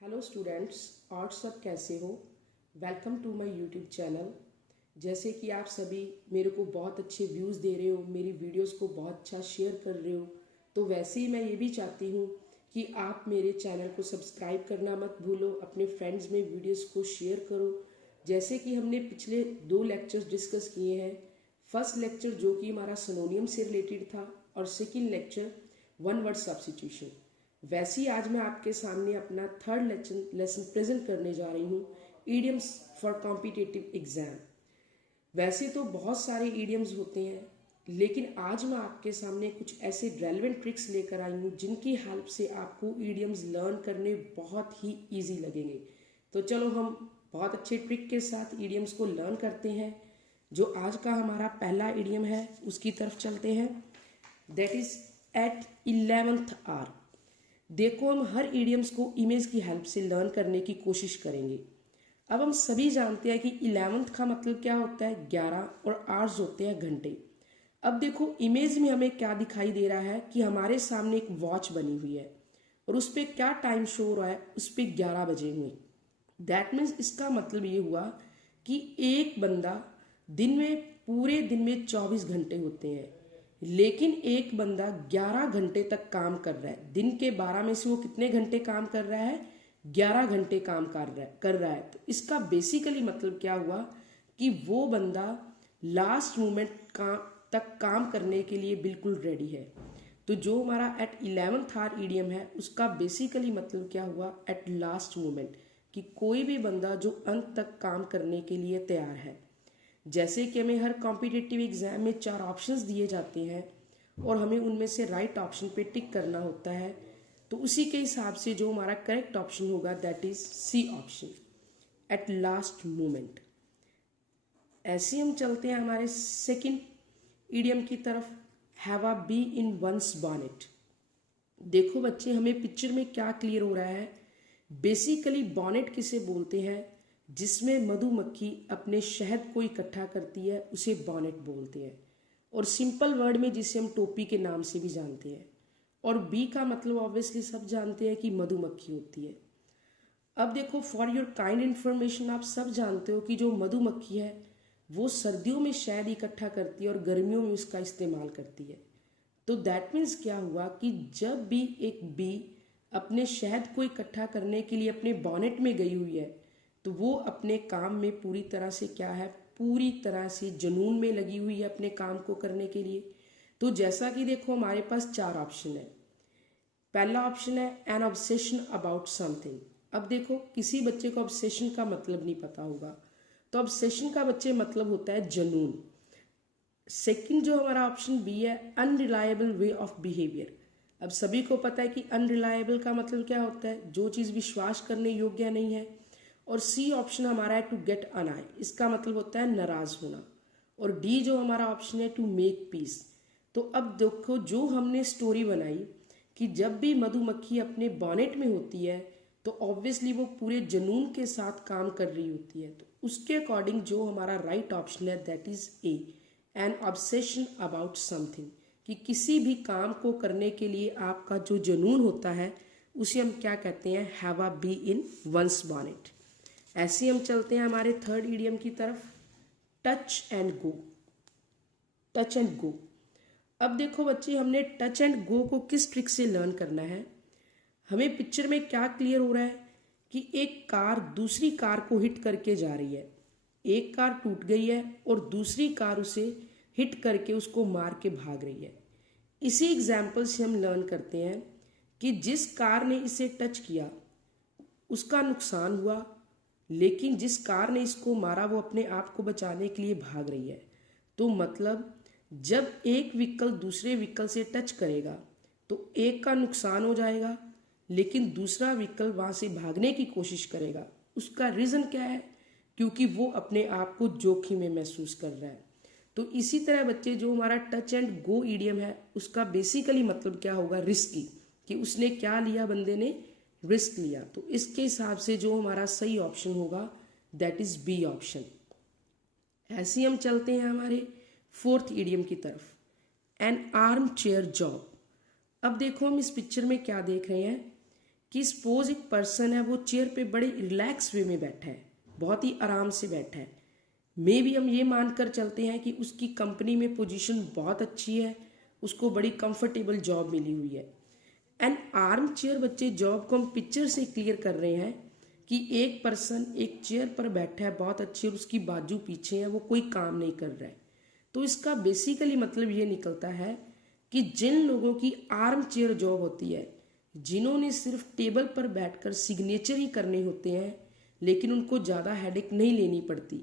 Hello students, और सब कैसे हो। Welcome to my YouTube channel. जैसे कि आप सभी मेरे को बहुत अच्छे व्यूज़ दे रहे हो, मेरी वीडियोस को बहुत अच्छा शेयर कर रहे हो, तो वैसे ही मैं ये भी चाहती हूँ कि आप मेरे चैनल को सब्सक्राइब करना मत भूलो, अपने फ्रेंड्स में वीडियोस को शेयर करो। जैसे कि हमने पिछले 2 लेक्चर्स डिस्कस किए हैं। फर्स्ट लेक्चर जो कि हमारा सिनोनियम से रिलेटेड था और second lecture one word substitution. वैसे ही आज मैं आपके सामने अपना थर्ड लेसन प्रेजेंट करने जा रही हूँ, ईडियम्स फॉर कॉम्पिटिटिव एग्जाम। वैसे तो बहुत सारे ईडियम्स होते हैं, लेकिन आज मैं आपके सामने कुछ ऐसे रेलेवेंट ट्रिक्स लेकर आई हूँ जिनकी हेल्प से आपको ईडियम्स लर्न करने बहुत ही ईजी लगेंगे। तो चलो हम बहुत अच्छे ट्रिक के साथ ईडियम्स को लर्न करते हैं। जो आज का हमारा पहला ईडियम है उसकी तरफ चलते हैं, that is eight 11th hour. देखो, हम हर ईडियम्स को इमेज की हेल्प से लर्न करने की कोशिश करेंगे। अब हम सभी जानते हैं कि 11th का मतलब क्या होता है, 11, और आवर्स होते हैं घंटे। अब देखो, इमेज में हमें क्या दिखाई दे रहा है कि हमारे सामने एक वॉच बनी हुई है और उस पर क्या टाइम शो हो रहा है, उस पर 11 बजे हुए। दैट मीन्स इसका मतलब ये हुआ कि एक बंदा दिन में, पूरे दिन में 24 घंटे होते हैं, लेकिन एक बंदा 11 घंटे तक काम कर रहा है। दिन के 12 में से वो कितने घंटे काम कर रहा है, 11 घंटे काम कर रहा है। तो इसका बेसिकली मतलब क्या हुआ कि वो बंदा लास्ट मोमेंट तक काम करने के लिए बिल्कुल रेडी है। तो जो हमारा एट 11th आवर ईडियम है उसका बेसिकली मतलब क्या हुआ, एट लास्ट मोमेंट, कि कोई भी बंदा जो अंत तक काम करने के लिए तैयार है। जैसे कि हमें हर कॉम्पिटिटिव एग्जाम में 4 ऑप्शंस दिए जाते हैं और हमें उनमें से राइट ऑप्शन पे टिक करना होता है, तो उसी के हिसाब से जो हमारा करेक्ट ऑप्शन होगा that is C option, at last moment. ऐसे हम चलते हैं हमारे सेकंड ईडियम की तरफ, have a bee in one's bonnet. देखो बच्चे, हमें पिक्चर में क्या क्लियर हो रहा है। बेसिकली बॉनेट किसे बोलते हैं, जिसमें मधुमक्खी अपने शहद को इकट्ठा करती है, उसे बॉनेट बोलते हैं। और सिंपल वर्ड में जिसे हम टोपी के नाम से भी जानते हैं। और बी का मतलब ऑब्वियसली सब जानते हैं कि मधुमक्खी होती है। अब देखो, फॉर योर काइंड इन्फॉर्मेशन, आप सब जानते हो कि जो मधुमक्खी है वो सर्दियों में शहद इकट्ठा करती है और गर्मियों में उसका इस्तेमाल करती है। तो दैट मीन्स क्या हुआ कि जब भी एक बी अपने शहद को इकट्ठा करने के लिए अपने बॉनेट में गई हुई है, तो वो अपने काम में पूरी तरह से क्या है, पूरी तरह से जुनून में लगी हुई है अपने काम को करने के लिए। तो जैसा कि देखो, हमारे पास 4 ऑप्शन है। पहला ऑप्शन है एन ऑब्सेशन अबाउट समथिंग। अब देखो, किसी बच्चे को ऑब्सेशन का मतलब नहीं पता होगा, तो ऑब्सेशन का बच्चे मतलब होता है जुनून। सेकंड जो हमारा ऑप्शन बी है, अनरिलायबल वे ऑफ बिहेवियर। अब सभी को पता है कि अनरिलायबल का मतलब क्या होता है, जो चीज़ विश्वास करने योग्य नहीं है। और सी ऑप्शन हमारा है टू गेट अनाय, इसका मतलब होता है नाराज होना। और डी जो हमारा ऑप्शन है टू मेक पीस। तो अब देखो, जो हमने स्टोरी बनाई कि जब भी मधुमक्खी अपने बॉनेट में होती है तो ऑब्वियसली वो पूरे जुनून के साथ काम कर रही होती है, तो उसके अकॉर्डिंग जो हमारा राइट ऑप्शन है that is A, N obsession about something, कि किसी भी काम को करने के लिए आपका जो जुनून होता है उसे हम क्या कहते हैं, have a bee in one's bonnet. ऐसे हम चलते हैं हमारे थर्ड ईडियम की तरफ, touch and go. Touch and go. अब देखो बच्चे, हमने टच एंड गो को किस ट्रिक से लर्न करना है। हमें पिक्चर में क्या क्लियर हो रहा है कि एक कार दूसरी कार को हिट करके जा रही है। एक कार टूट गई है और दूसरी कार उसे हिट करके उसको मार के भाग रही है। इसी एग्जाम्पल से हम लर्न करते हैं कि जिस कार ने इसे टच किया उसका नुकसान हुआ, लेकिन जिस कार ने इसको मारा वो अपने आप को बचाने के लिए भाग रही है। तो मतलब जब एक व्हीकल दूसरे व्हीकल से टच करेगा तो एक का नुकसान हो जाएगा, लेकिन दूसरा व्हीकल वहाँ से भागने की कोशिश करेगा। उसका रीज़न क्या है, क्योंकि वो अपने आप को जोखिम में महसूस कर रहा है। तो इसी तरह बच्चे, जो हमारा टच एंड गो ईडियम है उसका बेसिकली मतलब क्या होगा, रिस्की, कि उसने क्या लिया, बंदे ने रिस्क लिया। तो इसके हिसाब से जो हमारा सही ऑप्शन होगा दैट इज बी ऑप्शन। ऐसे हम चलते हैं हमारे फोर्थ ईडियम की तरफ, एन आर्म चेयर जॉब। अब देखो, हम इस पिक्चर में क्या देख रहे हैं कि सपोज एक पर्सन है, वो चेयर पे बड़े रिलैक्स वे में बैठा है, बहुत ही आराम से बैठा है। मे भी हम ये मानकर चलते हैं कि उसकी कंपनी में पोजीशन बहुत अच्छी है, उसको बड़ी कंफर्टेबल जॉब मिली हुई है। एंड आर्म चेयर बच्चे जॉब को हम पिक्चर से क्लियर कर रहे हैं कि एक पर्सन एक चेयर पर बैठा है बहुत अच्छी, और उसकी बाजू पीछे है, वो कोई काम नहीं कर रहा है। तो इसका बेसिकली मतलब ये निकलता है कि जिन लोगों की आर्म चेयर जॉब होती है, जिन्होंने सिर्फ टेबल पर बैठकर सिग्नेचर ही करने होते हैं, लेकिन उनको ज़्यादा हेडेक नहीं लेनी पड़ती,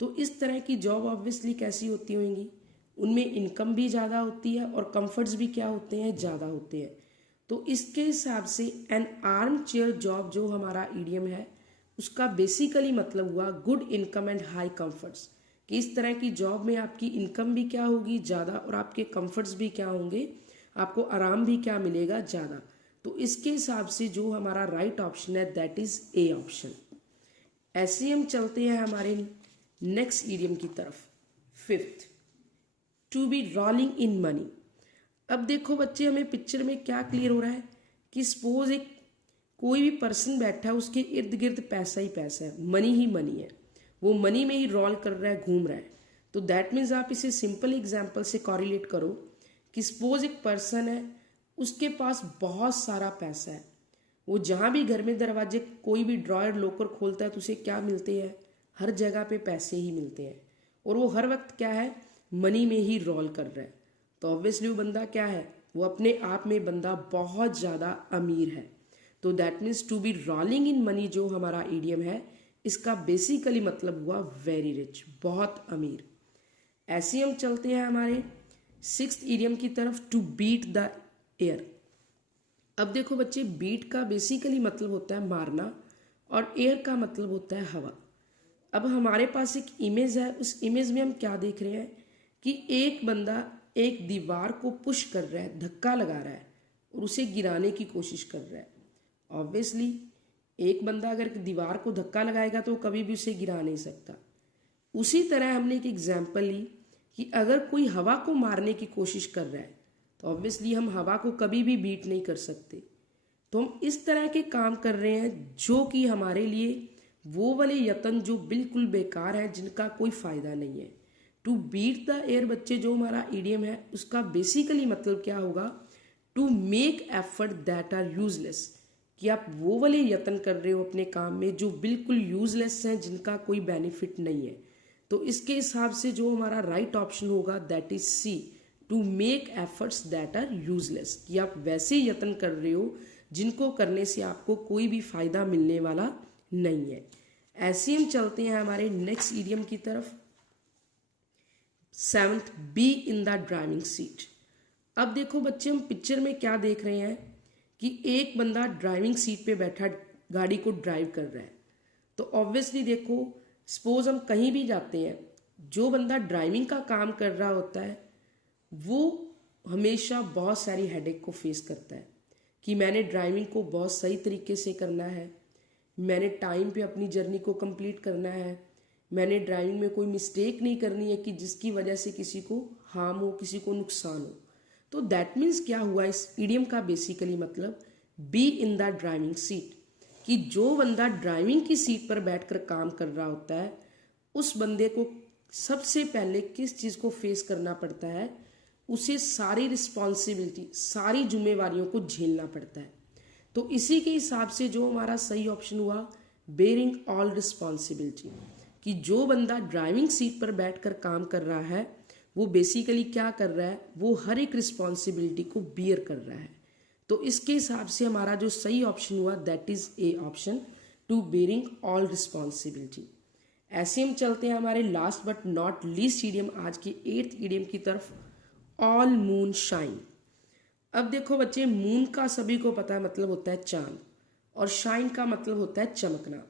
तो इस तरह की जॉब ऑब्वियसली कैसी होती होंगी, उनमें इनकम भी ज़्यादा होती है और कंफर्ट्स भी क्या होते हैं, ज़्यादा होते हैं। तो इसके हिसाब से एन आर्म चेयर जॉब जो हमारा ईडियम है, उसका बेसिकली मतलब हुआ good income and high comforts, कि इस तरह की जॉब में आपकी इनकम भी क्या होगी, ज़्यादा, और आपके कंफर्ट्स भी क्या होंगे, आपको आराम भी क्या मिलेगा, ज़्यादा। तो इसके हिसाब से जो हमारा राइट ऑप्शन है दैट इज ए ऑप्शन। ऐसे ही हम चलते हैं हमारे नेक्स्ट ईडियम की तरफ, fifth, to be rolling in money. अब देखो बच्चे, हमें पिक्चर में क्या क्लियर हो रहा है कि सपोज एक कोई भी पर्सन बैठा है, उसके इर्द गिर्द पैसा ही पैसा है, मनी ही मनी है, वो मनी में ही रोल कर रहा है, घूम रहा है। तो दैट मीन्स आप इसे सिंपल एग्जाम्पल से कॉरिलेट करो कि सपोज एक पर्सन है, उसके पास बहुत सारा पैसा है, वो जहाँ भी घर में दरवाजे कोई भी ड्रॉयर लॉकर खोलता है तो उसे क्या मिलते हैं, हर जगह पे पैसे ही मिलते हैं, और वो हर वक्त क्या है, मनी में ही रोल कर रहा है। तो ऑब्वियसली वो बंदा क्या है, वो अपने आप में बंदा बहुत ज़्यादा अमीर है। तो that means to be rolling in money जो हमारा ईडियम है, इसका बेसिकली मतलब हुआ वेरी रिच, बहुत अमीर। ऐसे हम चलते हैं हमारे सिक्स्थ ईडियम की तरफ, टू बीट द एयर। अब देखो बच्चे, बीट का बेसिकली मतलब होता है मारना, और एयर का मतलब होता है हवा। अब हमारे पास एक इमेज है, उस इमेज में हम क्या देख रहे हैं कि एक बंदा एक दीवार को पुश कर रहा है, धक्का लगा रहा है, और उसे गिराने की कोशिश कर रहा है। ऑब्वियसली एक बंदा अगर दीवार को धक्का लगाएगा तो कभी भी उसे गिरा नहीं सकता। उसी तरह हमने एक एग्जाम्पल ली कि अगर कोई हवा को मारने की कोशिश कर रहा है, तो ऑब्वियसली हम हवा को कभी भी बीट नहीं कर सकते। तो हम इस तरह के काम कर रहे हैं जो कि हमारे लिए वो वाले यत्न जो बिल्कुल बेकार है, जिनका कोई फ़ायदा नहीं है। टू बीट द एयर बच्चे जो हमारा ईडियम है, उसका बेसिकली मतलब क्या होगा, to make effort that are useless, कि आप वो वाले यत्न कर रहे हो अपने काम में जो बिल्कुल यूजलेस हैं, जिनका कोई बेनिफिट नहीं है। तो इसके हिसाब से जो हमारा राइट ऑप्शन होगा that is C, to make efforts that are useless, कि आप वैसे यत्न कर रहे हो जिनको करने से आपको कोई भी फायदा मिलने वाला नहीं है। ऐसे हम चलते हैं हमारे नेक्स्ट ईडियम की तरफ, seventh, be in the driving seat. अब देखो बच्चे, हम पिक्चर में क्या देख रहे हैं कि एक बंदा ड्राइविंग सीट पे बैठा गाड़ी को ड्राइव कर रहा है। तो ऑब्वियसली देखो, सपोज हम कहीं भी जाते हैं, जो बंदा ड्राइविंग का काम कर रहा होता है वो हमेशा बहुत सारी हेडेक को फेस करता है कि मैंने ड्राइविंग को बहुत सही तरीके से करना है, मैंने टाइम पे अपनी जर्नी को कंप्लीट करना है, मैंने ड्राइविंग में कोई मिस्टेक नहीं करनी है कि जिसकी वजह से किसी को हार्म हो, किसी को नुकसान हो। तो दैट मीन्स क्या हुआ, इस ईडियम का बेसिकली मतलब be in the driving seat, कि जो बंदा ड्राइविंग की सीट पर बैठकर काम कर रहा होता है, उस बंदे को सबसे पहले किस चीज़ को फेस करना पड़ता है, उसे सारी रिस्पॉन्सिबिलिटी, सारी जिम्मेवारियों को झेलना पड़ता है। तो इसी के हिसाब से जो हमारा सही ऑप्शन हुआ, बेयरिंग ऑल रिस्पॉन्सिबिलिटी, कि जो बंदा ड्राइविंग सीट पर बैठकर काम कर रहा है वो बेसिकली क्या कर रहा है, वो हर एक रिस्पॉन्सिबिलिटी को बियर कर रहा है। तो इसके हिसाब से हमारा जो सही ऑप्शन हुआ that is A option, to bearing all responsibility. ऐसे हम चलते हैं हमारे last but not least idiom, आज के 8th ईडियम की तरफ, ऑल मून शाइन। अब देखो बच्चे, मून का सभी को पता है मतलब होता है चांद, और शाइन का मतलब होता है चमकना।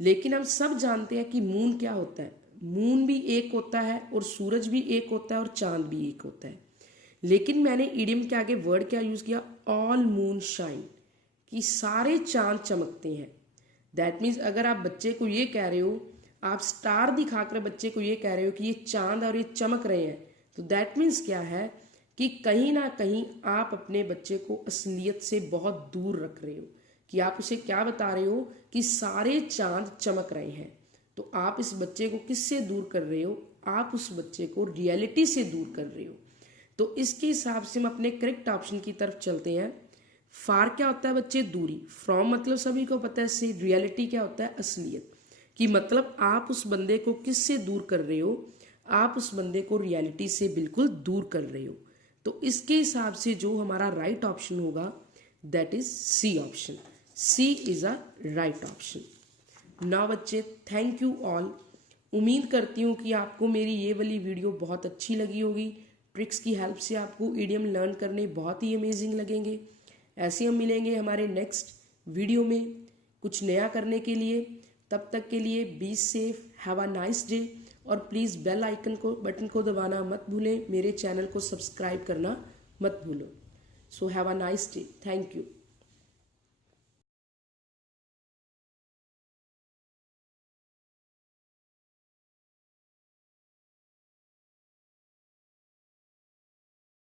लेकिन हम सब जानते हैं कि मून क्या होता है, मून भी एक होता है और सूरज भी एक होता है और चांद भी एक होता है। लेकिन मैंने ईडियम के आगे वर्ड क्या यूज़ किया, ऑल मून शाइन, कि सारे चांद चमकते हैं। दैट मीन्स अगर आप बच्चे को ये कह रहे हो, आप स्टार दिखाकर बच्चे को ये कह रहे हो कि ये चांद और ये चमक रहे हैं, तो दैट मीन्स क्या है कि कहीं ना कहीं आप अपने बच्चे को असलियत से बहुत दूर रख रहे हो, कि आप उसे क्या बता रहे हो कि सारे चांद चमक रहे हैं। तो आप इस बच्चे को किससे दूर कर रहे हो? आप उस बच्चे को रियलिटी से दूर कर रहे हो। तो इसके हिसाब से हम अपने करेक्ट ऑप्शन की तरफ चलते हैं। फार क्या होता है बच्चे? दूरी। फ्रॉम मतलब सभी को पता है, से रियलिटी क्या होता है? असलियत। कि मतलब आप उस बंदे को किससे दूर कर रहे हो? आप उस बंदे को रियलिटी से बिल्कुल दूर कर रहे हो। तो इसके हिसाब से जो हमारा राइट ऑप्शन होगा that is C option. C is a right option. Now बच्चे, थैंक यू ऑल। उम्मीद करती हूँ कि आपको मेरी ये वाली वीडियो बहुत अच्छी लगी होगी। ट्रिक्स की हेल्प से आपको इडियम लर्न करने बहुत ही अमेजिंग लगेंगे। ऐसे हम मिलेंगे हमारे नेक्स्ट वीडियो में कुछ नया करने के लिए। तब तक के लिए be safe, have a nice day, और प्लीज़ बेल आइकन को बटन को दबाना मत भूलें। मेरे चैनल को सब्सक्राइब करना मत भूलो। So have a nice day. Thank you.